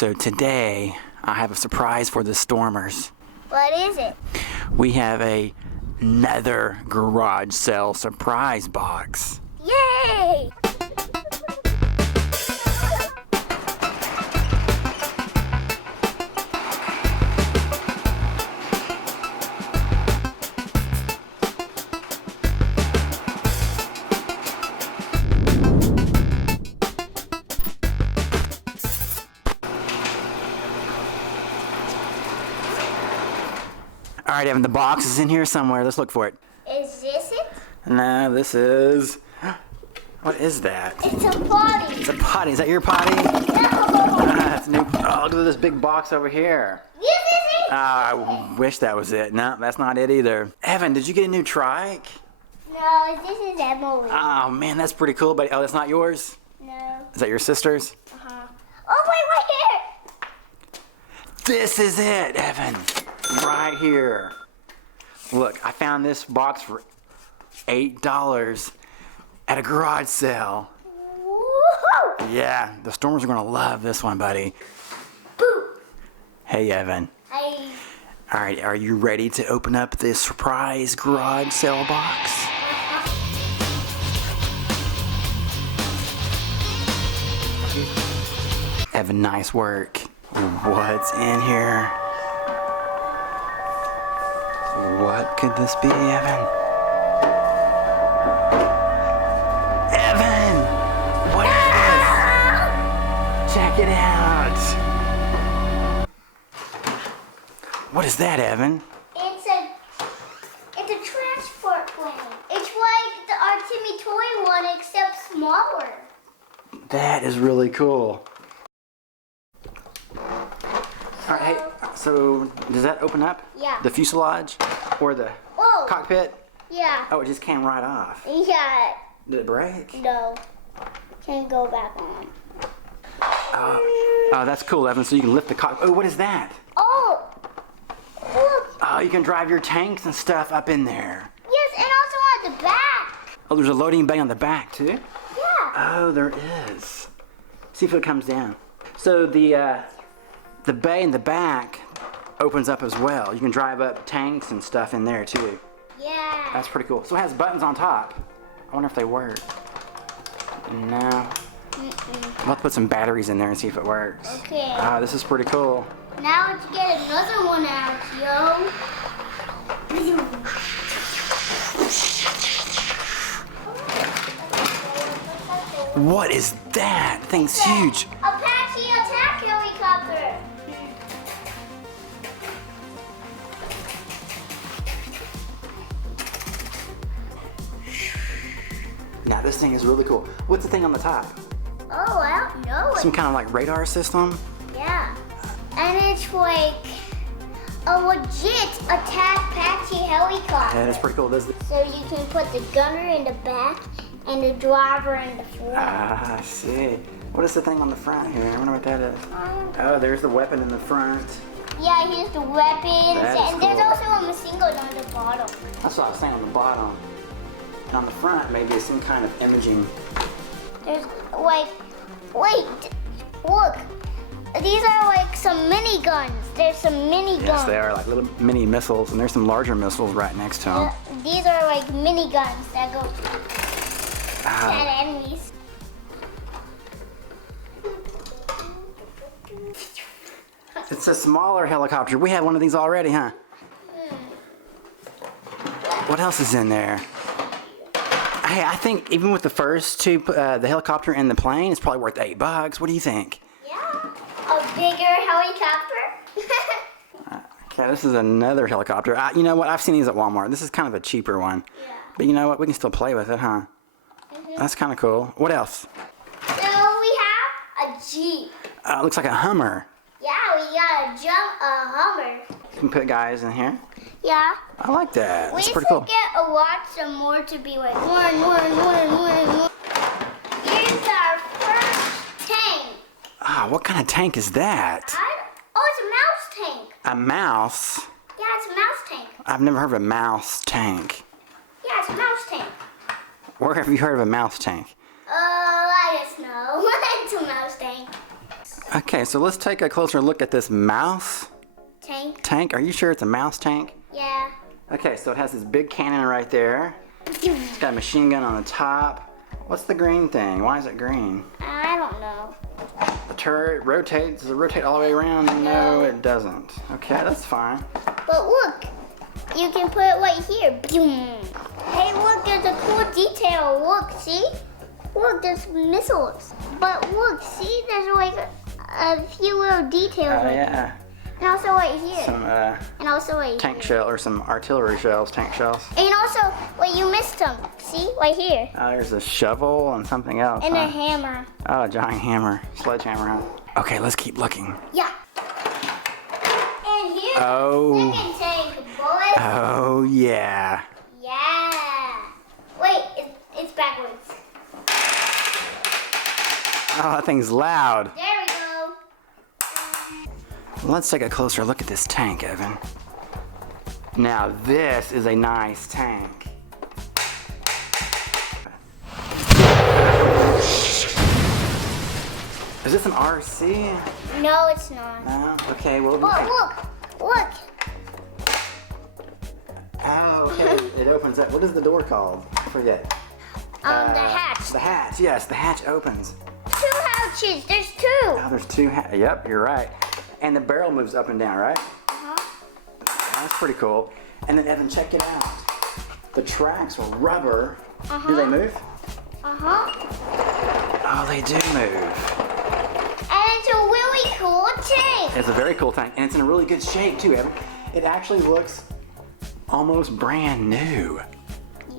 So today, I have a surprise for the Stormers. What is it? We have another garage sale surprise box. Yay! All right, Evan, the box is in here somewhere. Let's look for it. Is this it? No, this is... What is that? It's a potty. It's a potty. Is that your potty? No. It's new. Oh, look at this big box over here. This is it? I wish that was it. No, that's not it either. Evan, did you get a new trike? No, this is Emily. Oh, man, that's pretty cool, buddy. Oh, that's not yours? No. Is that your sister's? Uh-huh. Oh, wait, right here. This is it, Evan. Right here. Look, I found this box for $8 at a garage sale. Woohoo! Yeah, the Stormers are gonna love this one, buddy. Boo! Hey, Evan. Hey. All right, are you ready to open up this surprise garage sale box? Evan, nice work. What's in here? What could this be, Evan? Evan! What is this? Check it out. What is that, Evan? It's a transport plane. It's like the our Timmy Toy one, except smaller. That is really cool. All right, hey, so does that open up? Yeah. The fuselage or the Whoa. cockpit? Yeah. Oh, it just came right off. Yeah. Did it break? No. Can't go back on. Oh, that's cool, Evan. So you can lift the cockpit. Oh, what is that? Oh. Look. Oh, you can drive your tanks and stuff up in there. Yes, and also on the back. Oh, there's a loading bay on the back too? Yeah. Oh, there is. See if it comes down. So the bay in the back opens up as well. You can drive up tanks and stuff in there too. Yeah. That's pretty cool. So it has buttons on top. I wonder if they work. No. We'll have to put some batteries in there and see if it works. Okay. Ah, this is pretty cool. Now let's get another one out, yo. What is that? Thing's huge. Apache attack helicopter. Now this thing is really cool. What's the thing on the top? Oh, I don't know. Some kind of like radar system? Yeah. And it's like a legit attack Apache helicopter. Yeah, that's pretty cool. This So you can put the gunner in the back and the driver in the front. Ah, I see. What is the thing on the front here? I wonder what that is. Oh, there's the weapon in the front. Yeah, here's the weapons. That is And there's cool. also a machine gun on the bottom. That's what I was saying on the bottom. And on the front, maybe it's some kind of imaging. There's like, wait, look. These are like some mini guns. There's some mini guns. Yes, they are like little mini missiles, and there's some larger missiles right next to them. These are like mini guns that go Ah, at enemies. it's a smaller helicopter. We have one of these already, huh? What else is in there? Hey, I think even with the first two, the helicopter and the plane, it's probably worth $8. What do you think? Yeah. A bigger helicopter. Okay, this is another helicopter. You know what? I've seen these at Wal-Mart. This is kind of a cheaper one. Yeah. But you know what? We can still play with it, huh? That's kind of cool. What else? So we have a Jeep. It looks like a Hummer. Yeah, we got a Hummer. You can put guys in here. Yeah. I like that. We That's should pretty cool. get a lot some more to be like more. Here's our first tank. Ah, what kind of tank is that? Oh, it's a mouse tank. A mouse? Yeah, it's a mouse tank. I've never heard of a mouse tank. Yeah, it's a mouse tank. Where have you heard of a mouse tank? I just know. It's a mouse tank. Okay, so let's take a closer look at this mouse Tank. Are you sure it's a mouse tank? Yeah. Okay, so it has this big cannon right there. It's got a machine gun on the top. What's the green thing? Why is it green? I don't know. The turret rotates. Does it rotate all the way around? No, it doesn't. Okay, that's fine. But look, you can put it right here. Hey, look, there's a cool detail. Look, see? Look, there's missiles. But look, see? There's like a few little details. Oh, right yeah. there. And also right here. Some And also right tank here. shell or some artillery shells, tank shells. And also, wait, you missed them. See? Right here. Oh, there's a shovel and something else. And huh? a hammer. Oh, a giant hammer. Sledgehammer, huh? Okay, let's keep looking. Yeah. And here's Oh. the second tank, boys. Oh, yeah. Yeah. Wait, it's backwards. Oh, that thing's loud. There we go. Let's take a closer look at this tank, Evan. Now, this is a nice tank. Is this an RC? No, it's not. No? Okay, well, But look. Oh, okay. It opens up. What is the door called? I forget. The hatch. The hatch, yes, the hatch opens. 2 hatches. There's 2. Oh, there's 2 Yep, you're right. And the barrel moves up and down, right? That's pretty cool. And then, Evan, check it out. The tracks are rubber. Do they move? Oh, they do move. And it's a really cool tank. It's a very cool tank, and it's in a really good shape too, Evan. It actually looks almost brand new.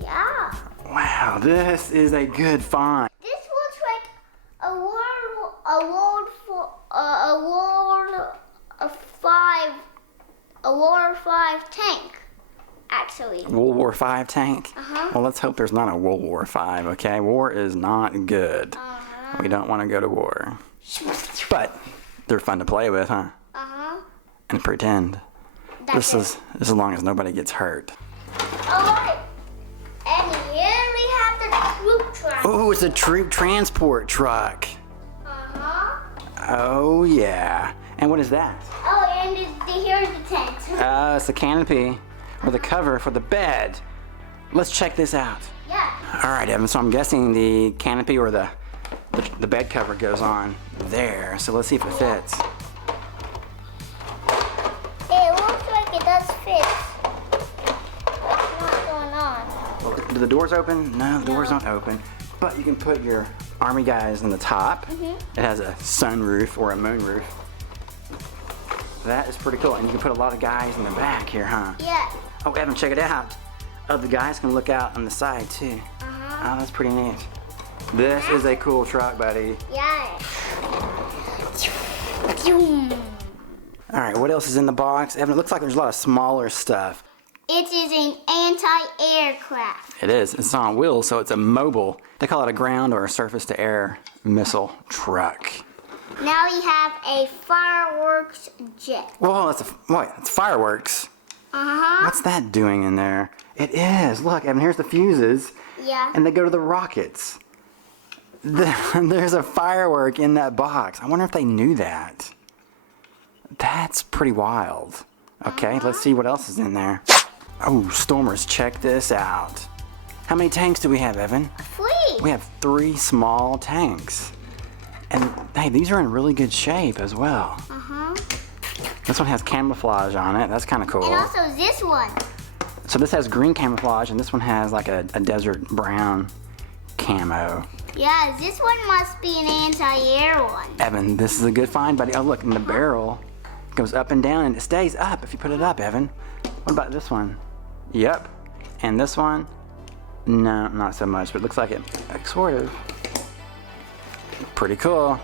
Yeah. Wow, this is a good find. This looks like a World 5 tank, actually. World War V tank? Uh-huh. Well, let's hope there's not a World War V, okay? War is not good. We don't want to go to war. But they're fun to play with, huh? And pretend. That's This is as long as nobody gets hurt. Alright. And here we have the troop truck. Oh, it's a troop transport truck. Oh, yeah. And what is that? Oh, and here's the tent. It's the canopy or the cover for the bed. Let's check this out. Yeah. All right, Evan, so I'm guessing the canopy or the bed cover goes on there. So let's see if it fits. It looks like it does fit. What's not going on? Do the doors open? No, the doors don't open. But you can put your army guys in the top. It has a sunroof or a moonroof. That is pretty cool. And you can put a lot of guys in the back here, huh? Yeah. Oh, Evan, check it out. Oh, the guys can look out on the side too. Oh, that's pretty neat. This is a cool truck, buddy. Yeah. All right, what else is in the box? Evan, it looks like there's a lot of smaller stuff. It is an anti-aircraft. It is. It's on wheels, so it's a mobile. They call it a ground or a surface-to-air missile truck. Now we have a fireworks jet. Whoa, it's fireworks. What's that doing in there? It is. Look, Evan, here's the fuses. Yeah. And they go to the rockets. There's a firework in that box. I wonder if they knew that. That's pretty wild. Okay, let's see what else is in there. Oh, Stormers, check this out. How many tanks do we have, Evan? 3. We have 3 small tanks. And hey, these are in really good shape as well. This one has camouflage on it. That's kind of cool. And also this one. So this has green camouflage, and this one has like a desert brown camo. Yeah, this one must be an anti-air one. Evan, this is a good find, buddy. Oh, look, and the barrel goes up and down, and it stays up if you put it up, Evan. What about this one? Yep. And this one? No, not so much, but it looks like it, sort of. Pretty cool.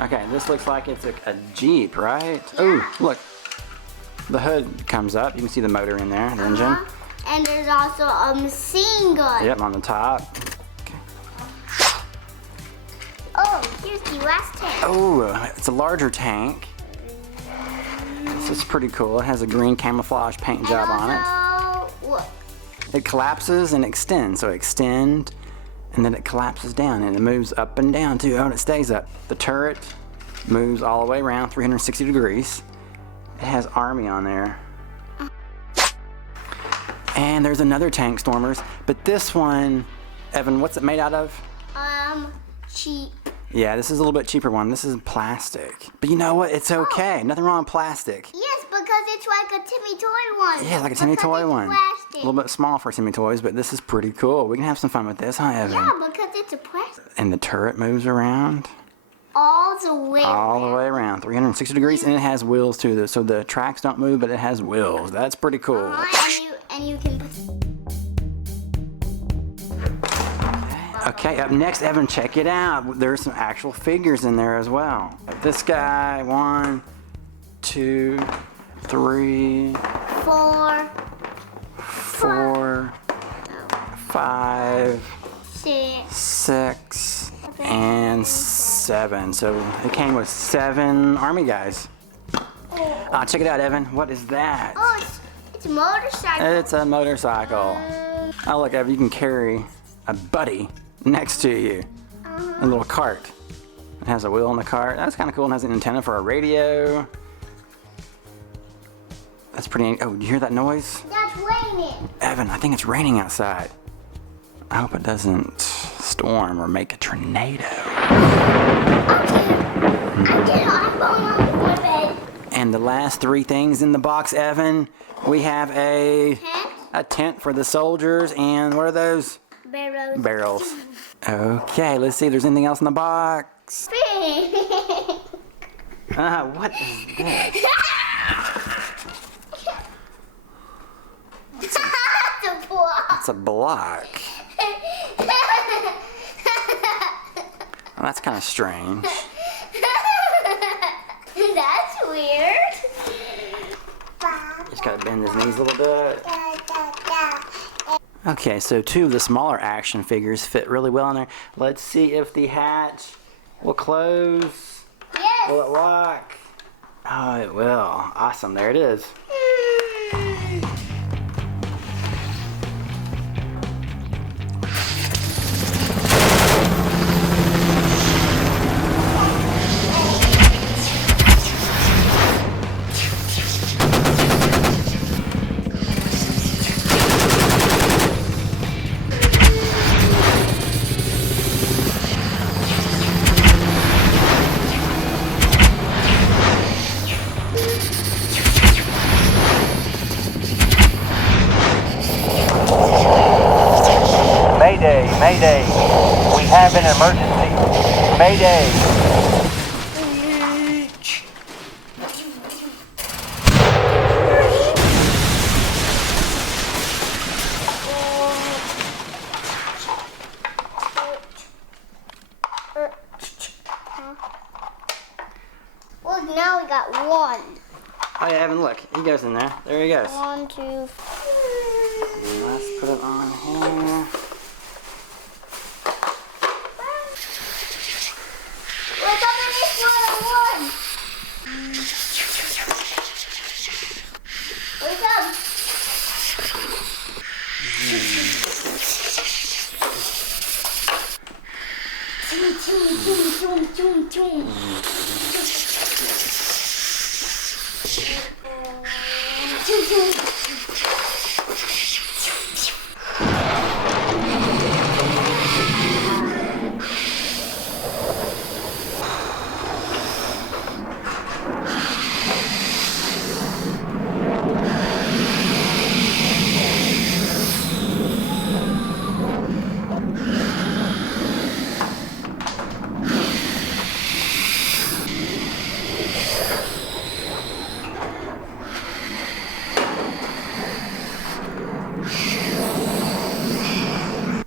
Okay, this looks like it's a Jeep, right? Oh, look. The hood comes up. You can see the motor in there, the engine. And there's also a machine gun. Yep, on the top. Oh, here's the last tank. Oh, it's a larger tank. This is pretty cool. It has a green camouflage paint job on it. Look. It collapses and extends. So extend and then it collapses down and it moves up and down too. Oh, and it stays up. The turret moves all the way around 360 degrees. It has Army on there. And there's another tank, Stormers, but this one, Evan, what's it made out of? Cheap. Yeah, this is a little bit cheaper one. This is plastic. But you know what? It's okay. Nothing wrong with plastic. Yes, because it's like a Timmy Toy one. Yeah, like a Timmy Toy one. Plastic. A little bit small for Timmy Toys, but this is pretty cool. We can have some fun with this, huh, Evan? Yeah, because it's a plastic. And the turret moves around. All the way around 360 degrees, and it has wheels too, so the tracks don't move, but it has wheels. That's pretty cool. And you can. Okay, up next, Evan, check it out. There's some actual figures in there as well. This guy, 1, 2, 3, 4, 5, 6, 6, and 7. So it came with 7 army guys. Check it out, Evan. What is that? Oh, it's a motorcycle. It's a motorcycle. Oh, look, Evan, you can carry a buddy next to you. A little cart. It has a wheel on the cart. That's kind of cool. And has an antenna for a radio. That's pretty. Oh, you hear that noise? That's raining. Evan, I think it's raining outside. I hope it doesn't storm or make a tornado. I'm going on my bed. And the last 3 things in the box, Evan, we have a tent for the soldiers, and what are those? Barrels. Okay, let's see if there's anything else in the box. What is this? It's a block. Well, that's kind of strange. That's weird. Just gotta bend his knees a little bit. Okay, so 2 of the smaller action figures fit really well in there. Let's see if the hatch will close. Yes. Will it lock? Oh, it will. Awesome, there it is. Mayday! We have an emergency! Mayday! Look, now we got 1. Oh yeah, Evan, look. He goes in there. There he goes. 1, 2, 3. Let's put it on here. What's up in this one? Wake up.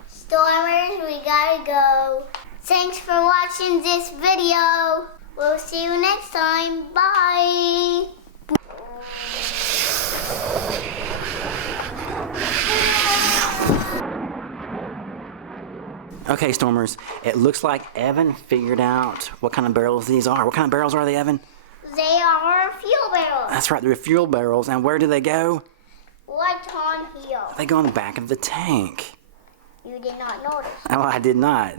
Stormers, we gotta go. Thanks for watching this video. We'll see you next time. Bye. Okay, Stormers, it looks like Evan figured out what kind of barrels these are. What kind of barrels are they, Evan? They are fuel barrels. That's right, they're fuel barrels. And where do they go? Right on here. They go on the back of the tank. You did not notice. Oh, I did not.